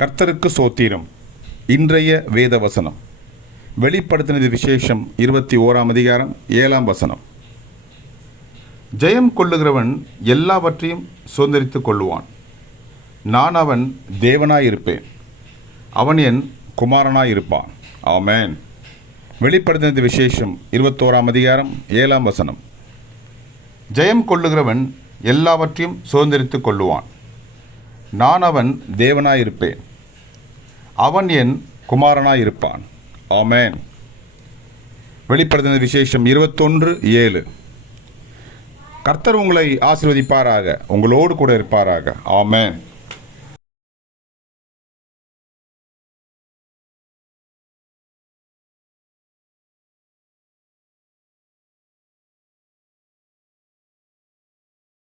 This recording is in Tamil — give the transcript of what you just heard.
கர்த்தருக்கு சோத்திரம். இன்றைய வேத வசனம் வெளிப்படுத்தினது விசேஷம் 21ஆம் அதிகாரம் 7ஆம் வசனம். ஜெயம் கொள்ளுகிறவன் எல்லாவற்றையும் சுதந்திரித்துக் கொள்ளுவான். நான் அவன் தேவனாயிருப்பேன், அவன் என் குமாரனாயிருப்பான். ஆமென். வெளிப்படுத்தினது விசேஷம் 21ஆம் அதிகாரம் 7ஆம் வசனம். ஜெயம் கொள்ளுகிறவன் எல்லாவற்றையும் சுதந்திரித்துக் கொள்ளுவான். நான் அவன் தேவனாயிருப்பேன், அவன் என் குமாரனாயிருப்பான். ஆமென். வெளிப்படுத்தின விசேஷம் 21:7. கர்த்தர் உங்களை ஆசீர்வதிப்பாராக, உங்களோடு கூட இருப்பாராக. ஆமென்.